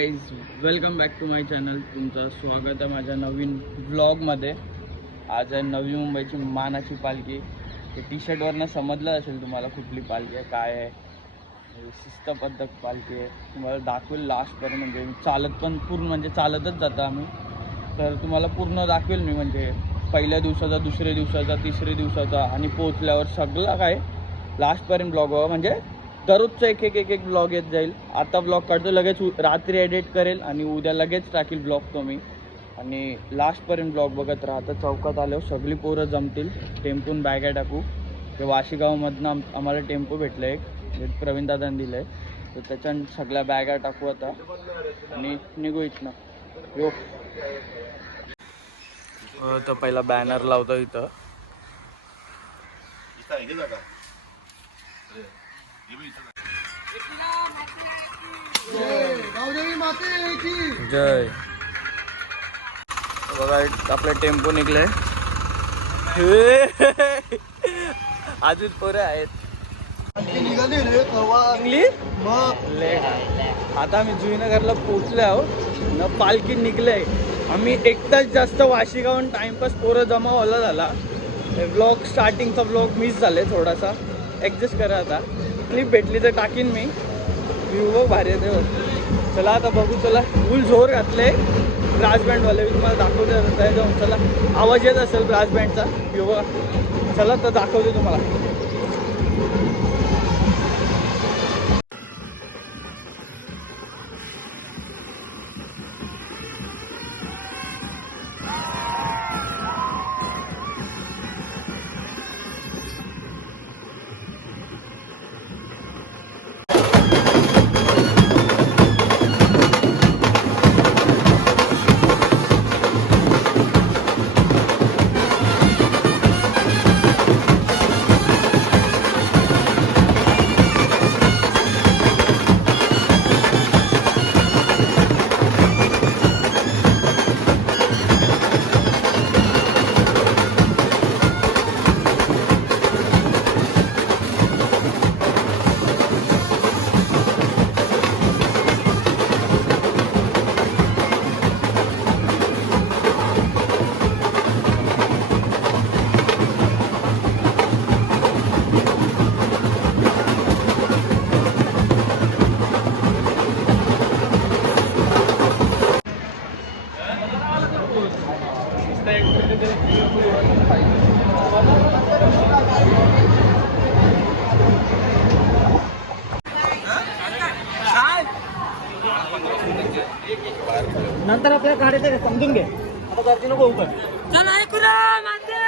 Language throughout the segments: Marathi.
Guys, welcome back to my channel. तुमचं स्वागत आहे माझ्या नवीन व्लॉगमध्ये. आज आहे नवी मुंबईची मानाची पालखी. ते टी शर्टवरनं समजलं असेल तुम्हाला कुठली पालखी आहे, काय आहे. शिस्तबद्ध पालखी आहे. तुम्हाला दाखवेल लास्टपर्यंत. म्हणजे चालत पण पूर्ण म्हणजे चालतच जातं आम्ही, तर तुम्हाला पूर्ण दाखवेल मी. म्हणजे पहिल्या दिवसाचा, दुसऱ्या दिवसाचा, तिसऱ्या दिवसाचा आणि पोचल्यावर सगळं काय लास्टपर्यंत ब्लॉग व्हावं. म्हणजे दररोजचं एक ब्लॉग येत जाईल. आता ब्लॉग काढतो, लगेच रात्री एडिट करेल आणि उद्या लगेच टाकील ब्लॉग तो मी. आणि लास्टपर्यंत ब्लॉग बघत राहता. चौकात आल्यावर सगळी पोरं जमतील. टेम्पून बॅगा टाकू. ते वाशीगावमधनं आम्हाला टेम्पो भेटलं एक, प्रवीण दादांनी दिलं आहे, तर त्याच्यानं सगळ्या बॅगा टाकू आता आणि निघू इथनं. यो तर पहिला बॅनर लावतो इथं. जय. बघा आपला टेम्पो निघलाय. अजून पोरं आहेत. आता आम्ही जुईनगरला पोहोचलो आहोत न. पालखी निघलंय. आम्ही एक तास जास्त वाशीगावून टाइमपास पोरं जमा होला झाला. ब्लॉग स्टार्टिंगचा ब्लॉग मिस झाले, थोडासा ॲडजस्ट करा. आता क्लिप भेटली तर टाकीन मी. व्ह्यू बघ भारी येते. चला आता बघू. चला फुल जोर घातले ब्रास बँडवाले. मी तुम्हाला दाखवते जाऊन. चला आवाज येत असेल ब्रास बँडचा. व्ह्यू बघा. चला तर दाखवते तुम्हाला. नंतर आपल्या गाडीचं समजून घे. आता गर्दी नको उभं. चला ऐकूया माते.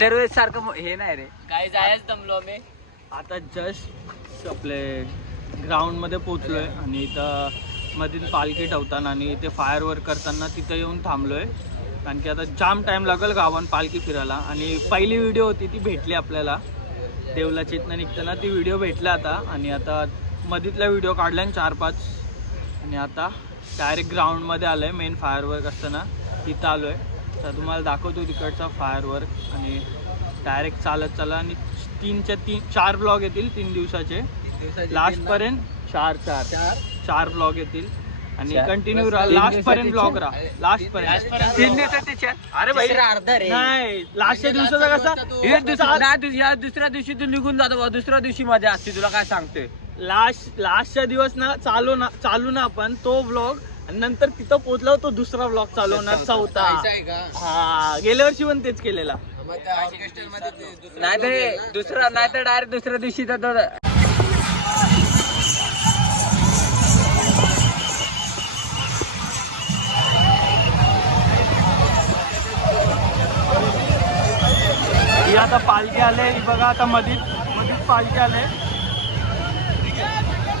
दरवेळेस सारखं हे नाही रे. काय जायच जमलो आम्ही. आता जस्ट आपले ग्राउंडमध्ये पोचलोय आणि इथं मधील पालखी ठेवताना आणि इथे फायर वर्क करताना तिथं येऊन थांबलोय. कारण की आता जाम टाइम लागेल गावात पालखी फिरायला. आणि पहिली व्हिडिओ होती ती भेटली आपल्याला देवलाच्या इथनं निघताना, ती व्हिडिओ भेटला आता. आणि आता मधीतला व्हिडिओ काढला 4-5 आणि आता डायरेक्ट ग्राउंडमध्ये आलो आहे. मेन फायर वर्क असताना तिथं आलो आहे. तर तुम्हाला दाखवतो तिकडचा फायर वर्क आणि डायरेक्ट चालत चालला. आणि 4 ब्लॉग येतील 3 दिवसाचे लास्टपर्यंत. 4 ब्लॉग येतील आणि कंटिन्यू राहा लास्टपर्यंत. ब्लॉग राहा लास्टपर्यंत. 3 दिवसाचे. अरे भाई नाही, लास्टच्या दिवसाचा कसा या दुसऱ्या दिवशी तू निघून जातो, दुसऱ्या दिवशी मजा असते. तुला काय सांगतोय, लास्टच्या दिवस ना चालू ना आपण तो ब्लॉग आणि नंतर तिथं पोहोचलो तो दुसरा ब्लॉग चालू होणार 4था. हा, गेल्या वर्षी पण तेच केलेला. नाहीतर डायरेक्ट दुसऱ्या दिवशी ही आता पालखी आले बघा. आता मधीच पालखी आले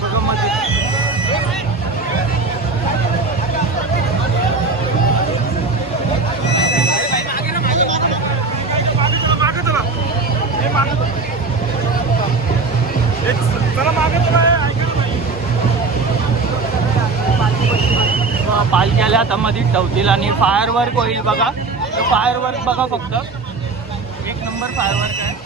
बघा मध्ये. पालखी आल्या आता मध्ये ठेवतील आणि फायर वर्क होईल बघा. फायर वर्क बघा फक्त, एक नंबर फायर वर्क आहे.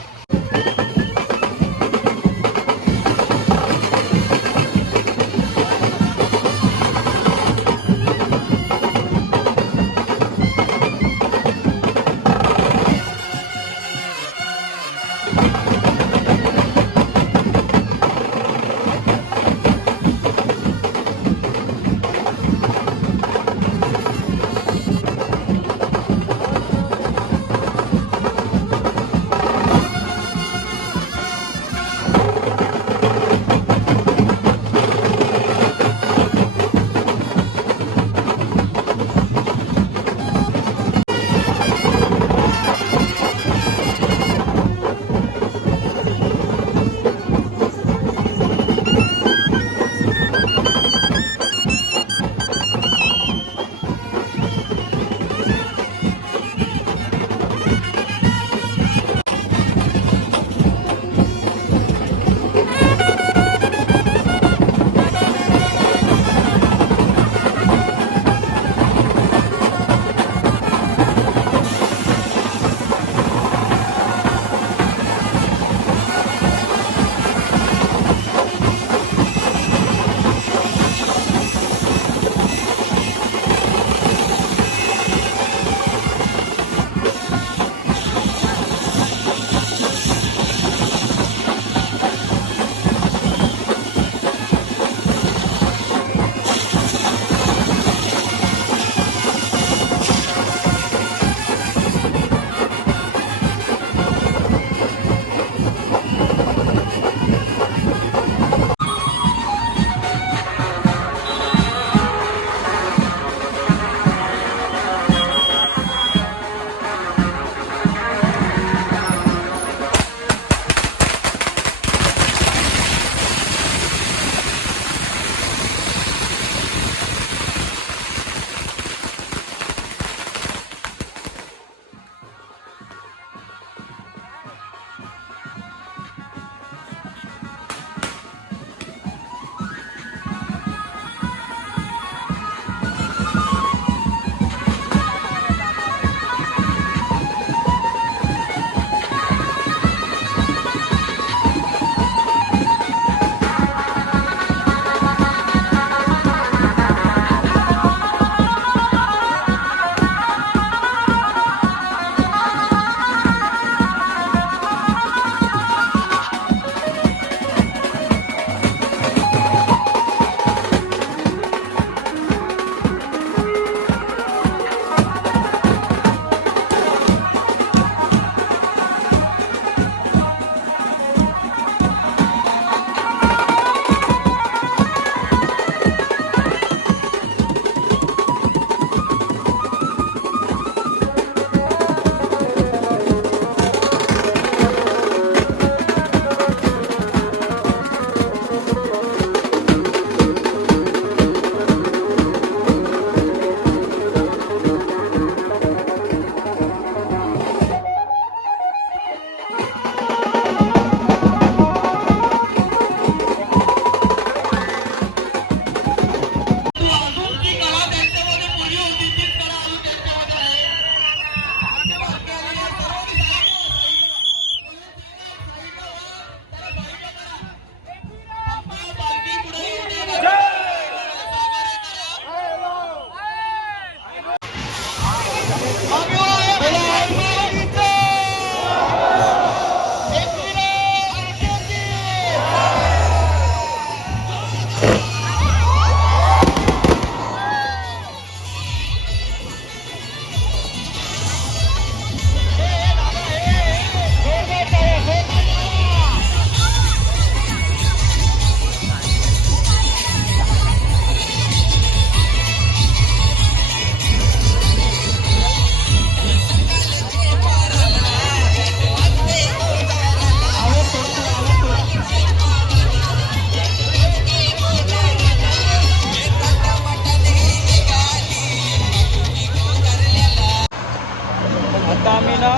आता आम्ही ना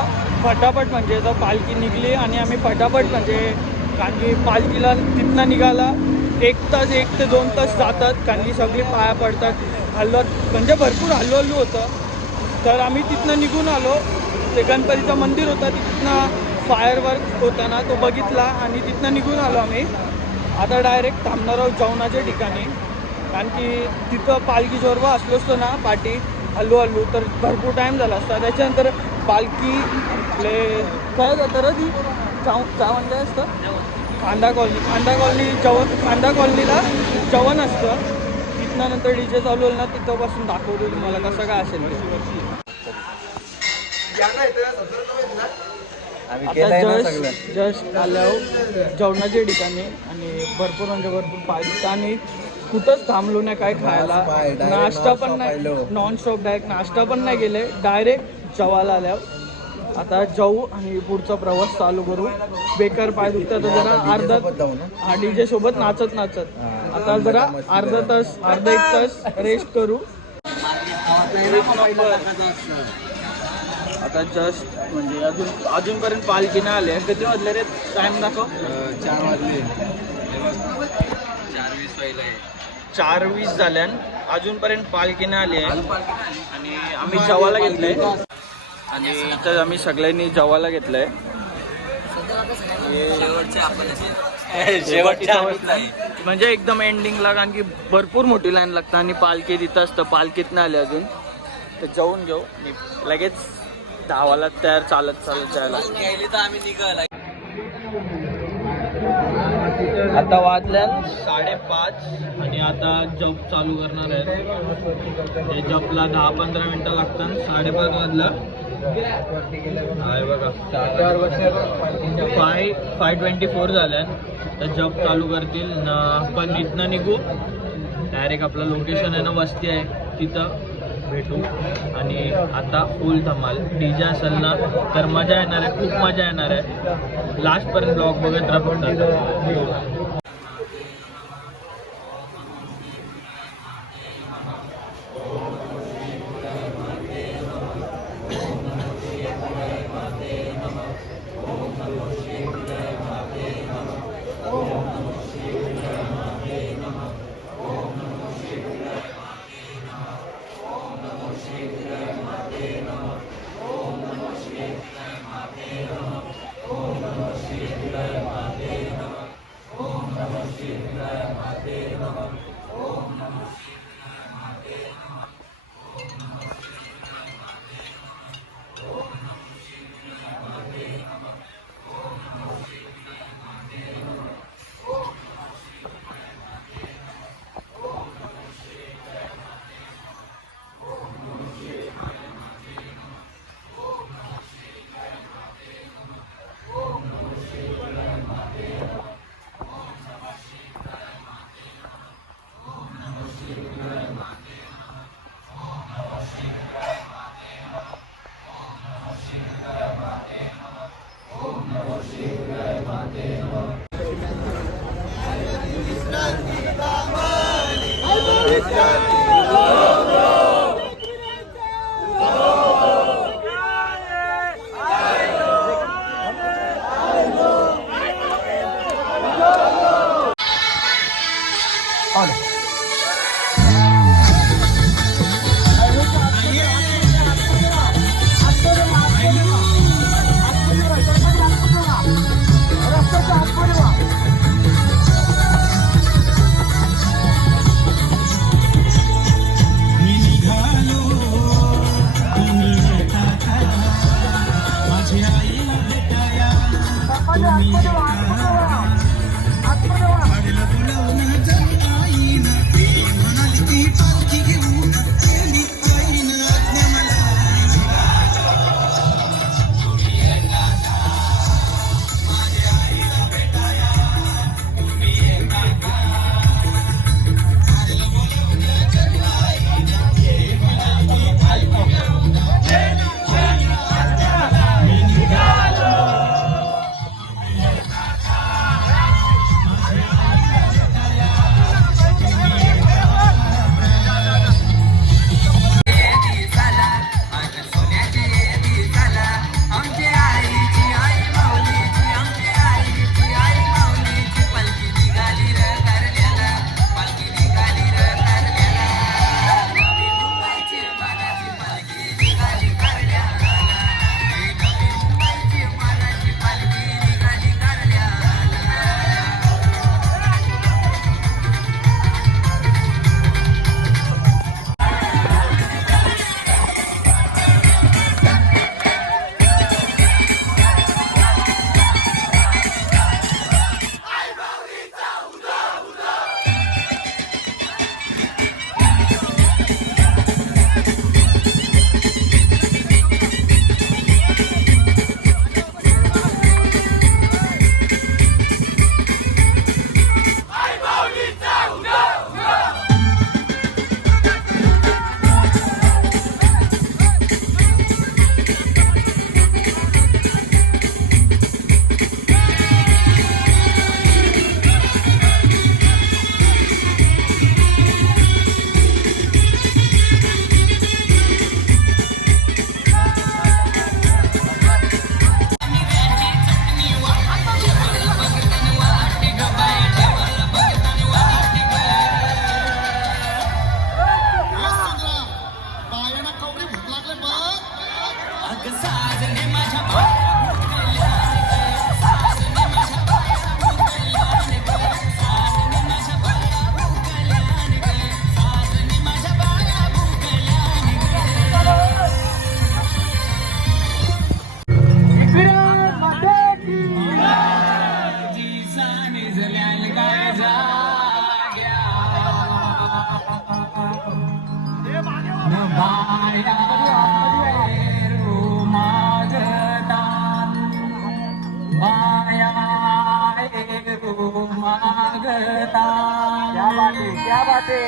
फटाफट म्हणजे तर पालखी निघली आणि आम्ही फटाफट म्हणजे कारण की पालखीला तिथनं निघाला 1 ते 2 तास जातात कारण की सगळी पाया पडतात म्हणजे भरपूर हल्लू होतं. तर आम्ही तिथनं निघून आलो. ते गणपतीचं मंदिर होतं तिथनं फायरवर्क होता ना तो बघितला आणि तिथनं निघून आलो आम्ही. आता डायरेक्ट थांबणार आहोत जेवणाच्या ठिकाणी कारण की तिथं पालखी जोरवा असलो असतो ना पाठी हल्लू तर भरपूर टाईम झाला असता. त्याच्यानंतर पालखी आपले काय जातं रे ती चहा म्हणजे असतं कांदा कॉलनी कांदा कॉलनीला जेवण असतं. तिथनं नंतर DJ चालू होईल ना तिथंपासून दाखवतो तुम्हाला कसं काय असेल ते. आता जस्ट आल्यावर जेवणाच्या ठिकाणी आणि भरपूर पाहिजे आणि कुठंच थांबलो नाही काय खायला. नाश्ता पण नाही नॉन स्टॉप डायरेक्ट नाश्ता पण नाही गेले डायरेक्ट जेवायला आल्यावर. आता जाऊ आणि पुढचा प्रवास चालू करू. बेकार पाय दुखतात जरा DJ सोबत नाचत आता जरा अर्धा 1 तास रेस्ट करू. आता जस्ट म्हणजे अजूनपर्यंत पालखी नाही आले. किती वाजले रे टाइम दाखव. 4 वाजले. 4:20 झाल्यान अजूनपर्यंत पालखी नाही आली आहे आणि आम्ही जेवायला घेतलंय आणि इथं आम्ही सगळ्यांनी जेवायला घेतलंय. म्हणजे एकदम एंडिंगला कारण की भरपूर मोठी लाईन लागतं आणि पालखी तिथं असतं. पालखीत नाही आली अजून तर जेवून घेऊ लगेच 10 तयार चालत जायला. आता वाजल्या 5:30 आणि आता जप चालू करणार आहे. जपला 10-15 मिनटं लागतात. 5:30 वाजला आहे बघा. 5:24 झाल्या तर जप चालू करतील ना. पण इथनं निघू डायरेक्ट आपलं लोकेशन आहे ना वस्ती आहे तिथं भेटू. आणि आता फुल धमाल DJ असेल ना तर मजा येणार आहे. खूप मजा येणार आहे. लास्टपर्यंत ब्लॉग बघत राहतात. क्या बात है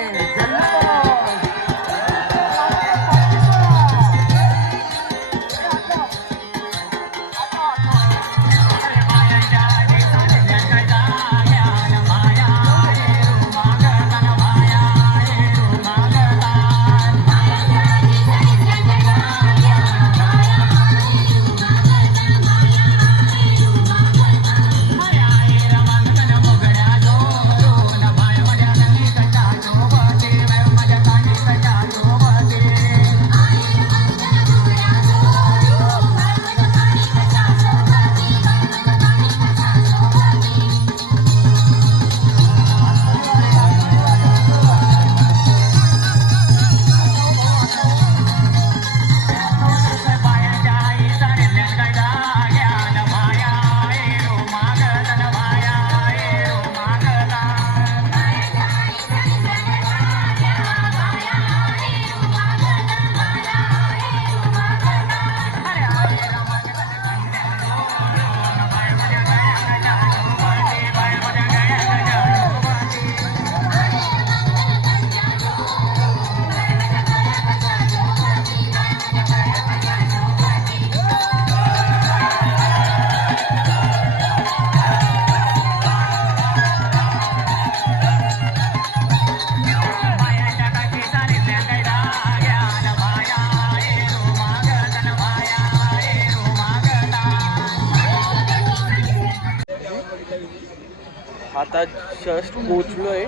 आता जस्ट पोचलोय.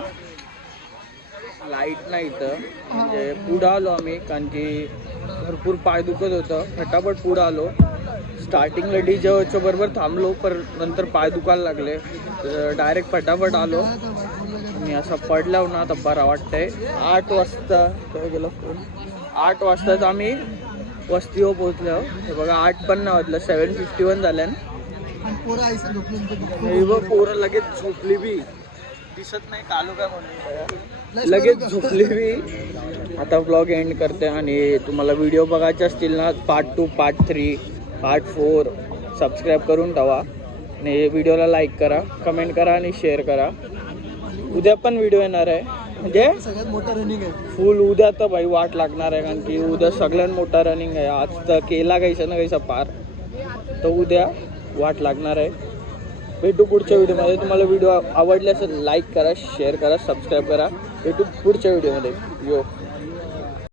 लाईट नाही इथं, म्हणजे पुढं आलो आम्ही कारण की भरपूर पाय दुखत होतं. फटाफट पुढं आलो. स्टार्टिंगला डीजेच्या बरोबर थांबलो, पर नंतर पाय दुखायला लागले, तर डायरेक्ट फटाफट आलो. मी असा पडल्यावर ना आता बरा वाटतंय. 8 वाजता काय गेलं फोन, 8 वाजताच आम्ही वस्तीवर पोहोचलो. हे बघा 8 पण नाही वाजलं, 7:51 झाल्यान. पोरं लगेच झोपली बी, दिसत नाही कालू काय म्हणून, लगेच झोपली बी. आता व्लॉग एंड करते. आणि तुम्हाला व्हिडिओ बघायचे असतील ना, पार्ट 2, पार्ट 3, पार्ट 4 सबस्क्राईब करून ठेवा. आणि व्हिडिओला लाईक करा, कमेंट करा आणि शेअर करा. उद्या पण व्हिडिओ येणार आहे, म्हणजे सगळ्यात मोठा रनिंग आहे फुल. उद्या तर भाई वाट लागणार आहे, कारण की उद्या सगळ्यात मोठा रनिंग आहे. आज तर केला काहीसा ना काहीसा पार, तर उद्या वाट लागणार आहे. भेटू पुढच्या व्हिडिओमध्ये. तुम्हाला व्हिडिओ आवडले असेल लाईक करा, शेअर करा, सबस्क्राईब करा. भेटू पुढच्या व्हिडिओमध्ये. यो.